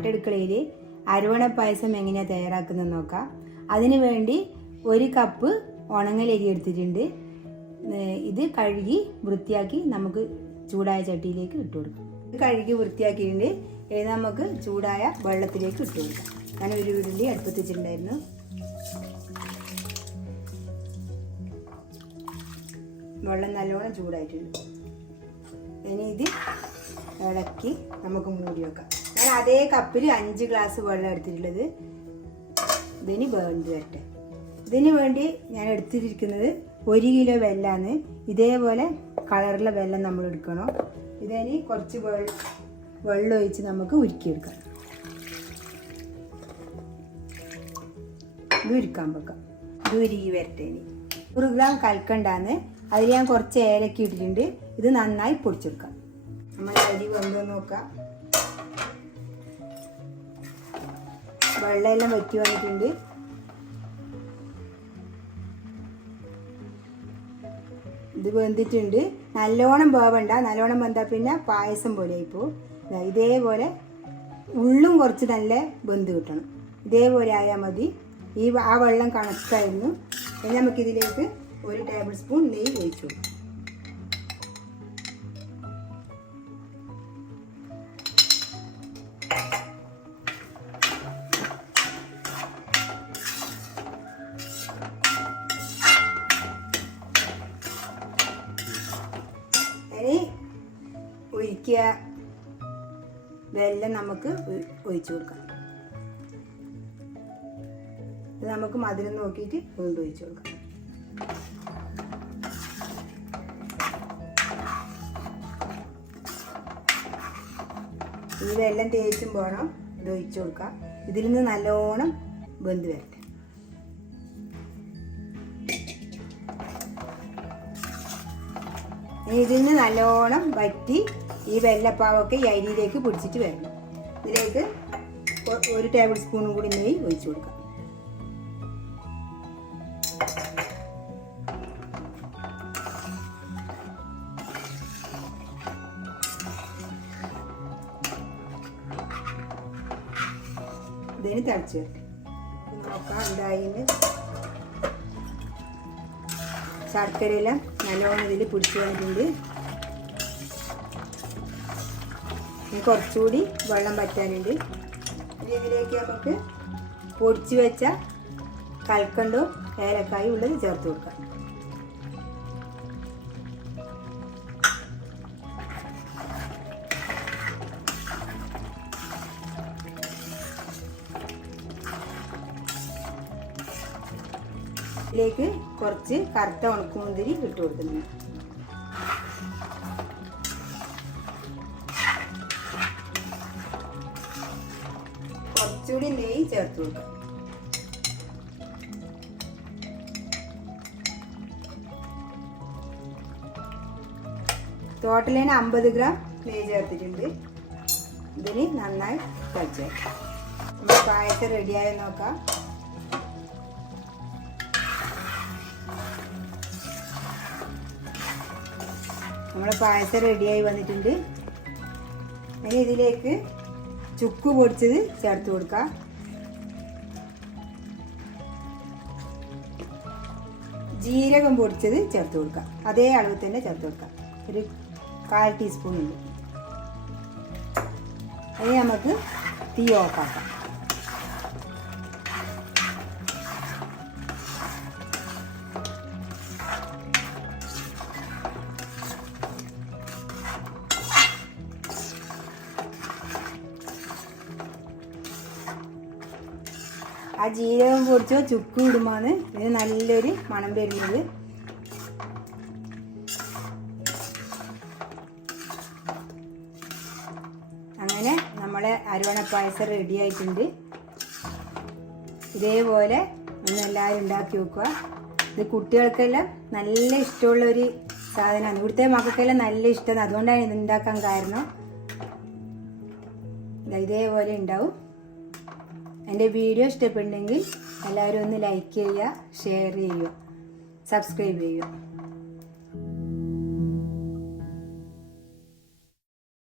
നാട്ടടുക്കളയിൽ അരവണ പായസം എങ്ങനെയാണ് തയ്യാറാക്കുന്നത് നോക്കാം. അതിനു വേണ്ടി 1 കപ്പ് ഉണങ്ങലരി എടുത്തിട്ടുണ്ട്. ഇത് കഴുകി വൃത്തിയാക്കി നമുക്ക് ചൂടായ ചട്ടിയിലേക്ക് ഇട്ട് കൊടുക്കാം. ഇത് കഴുകി വൃത്തിയാക്കിയിട്ടുണ്ട്. ഇത് നമുക്ക് ചൂടായ വെള്ളത്തിലേക്ക് ഇട്ട് കൊടുക്കാം. ഞാൻ ഒരു ഉരുളി അടുപ്പത്ത് വെച്ചിട്ടുണ്ടായിരുന്നു. വെള്ളം നല്ലോണം ചൂടായിട്ടുണ്ട്. ഇനി ഇത് ഇളക്കി നമുക്ക് മൂടി വെക്കാം. ഞാൻ അതേ കപ്പിൽ 5 ഗ്ലാസ് വെള്ളം എടുത്തിട്ടുള്ളത്. ഇതിന് വേണ്ടി വരട്ടെ. ഇതിന് വേണ്ടി ഞാൻ എടുത്തിരിക്കുന്നത് 1 കിലോ വെല്ലമാണ്. ഇതേപോലെ കളറുള്ള വെല്ലം നമ്മൾ എടുക്കണം. ഇതിന് കുറച്ച് വെള്ളം ഒഴിച്ച് നമുക്ക് ഉരുക്കിയെടുക്കാം. ഇത് ഉരുക്കാൻ വെക്കാം. ഇത് ഉരുകി വരട്ടെ. ഇനി 100 ഗ്രാം കൽക്കണ്ടാന്ന്. അതിൽ ഞാൻ കുറച്ച് ഏലക്ക ഇട്ടിട്ടുണ്ട്. ഇത് നന്നായി പൊടിച്ചെടുക്കാം. നമ്മൾ അരി വെന്തോ നോക്കാം. വെള്ളമെല്ലാം വറ്റി വന്നിട്ടുണ്ട്. ഇത് വെന്തിട്ടുണ്ട്. നല്ലോണം വേവണ്ട. നല്ലോണം വെന്താൽ പിന്നെ പായസം പോലെ ആയിപ്പോൾ. ഇതേപോലെ ഉള്ളും കുറച്ച് നല്ല വെന്ത് കിട്ടണം. ഇതേപോലെ ആയാൽ മതി. ആ വെള്ളം കണക്കായിരുന്നു. ഇനി നമുക്കിതിലേക്ക് 1 ടേബിൾ സ്പൂൺ നെയ്യ് ഒഴിച്ചു കൊടുക്കാം. ഇനി ഒഴിക്കുക വെല്ലം നമുക്ക് ഒഴിച്ചു കൊടുക്കാം. ഇത് നമുക്ക് മധുരം നോക്കിയിട്ട് വീണ്ടും ഒഴിച്ചു കൊടുക്കാം. ഈ വെള്ളം തേച്ചും പോകണം. ഇത് ഒഴിച്ചു കൊടുക്കാം. ഇതിൽ നിന്ന് നല്ലോണം വെന്ത് വരട്ടെ. ഇതിൽ നിന്ന് നല്ലോണം വറ്റി ഈ വെള്ളപ്പാവൊക്കെ ഈ അരിയിലേക്ക് പിടിച്ചിട്ട് വരണം. ഇതിലേക്ക് 1 ടേബിൾ സ്പൂണും കൂടി നെയ്യ് ഒഴിച്ചു കൊടുക്കാം. ഇതിന് തിളച്ച് വരട്ടെ. നോക്കാം എന്തായിന്ന്. ശർക്കരയെല്ലാം നല്ലോണം ഇതിൽ പിടിച്ച് വന്നിട്ടുണ്ട്. ഇനി കുറച്ചുകൂടി വെള്ളം പറ്റാനുണ്ട്. ഇനി ഇതിലേക്ക് നമുക്ക് പൊടിച്ച് വെച്ച കൽക്കണ്ടോ ഏലക്കായും ഉള്ളത് ചേർത്ത് കൊടുക്കാം. ഇതിലേക്ക് കുറച്ച് കറുത്ത ഉണക്കമുന്തിരി ഇട്ട് കൊടുക്കുന്നു. കുറച്ചുകൂടി നെയ്യ് ചേർത്ത് കൊടുക്കാം. ടോട്ടലിന് 50 ഗ്രാം നെയ്യ് ചേർത്തിട്ടുണ്ട്. ഇതിന് നന്നായി തിളച്ച് വെക്കാം. നമ്മൾ പായസം റെഡിയായി നോക്കാം. നമ്മുടെ പായസം റെഡിയായി വന്നിട്ടുണ്ട്. ഇനി ഇതിലേക്ക് ചുക്ക് പൊടിച്ചത് ചേർത്ത് കൊടുക്കാം. ജീരകം പൊടിച്ചത് ചേർത്ത് കൊടുക്കാം. അതേ അളവിൽ തന്നെ ചേർത്ത് കൊടുക്കാം. ഒരു 1/4 ടീസ്പൂൺ ഉണ്ട്. ഇനി നമുക്ക് തീ ഓഫാക്കാം. ആ ജീരകം പൊടിച്ചോ ചുക്ക് ഇടുമ്പോൾ ഇതിന് നല്ലൊരു മണം വരുന്നത്. അങ്ങനെ നമ്മുടെ അരവണ പായസം റെഡി ആയിട്ടുണ്ട്. ഇതേപോലെ ഒന്ന് എല്ലാവരും ഉണ്ടാക്കി വെക്കുക. ഇത് കുട്ടികൾക്കെല്ലാം നല്ല ഇഷ്ടമുള്ളൊരു സാധനമാണ്. ഇവിടുത്തെ മക്കൾക്കെല്ലാം നല്ല ഇഷ്ടമാണ്. അതുകൊണ്ടാണ് ഇത് ഉണ്ടാക്കാൻ കാരണം. ഇതേപോലെ ഉണ്ടാവും. എൻ്റെ വീഡിയോ ഇഷ്ടപ്പെട്ടെങ്കിൽ എല്ലാവരും ഒന്ന് ലൈക്ക് ചെയ്യുക, ഷെയർ ചെയ്യുക, സബ്സ്ക്രൈബ് ചെയ്യുക.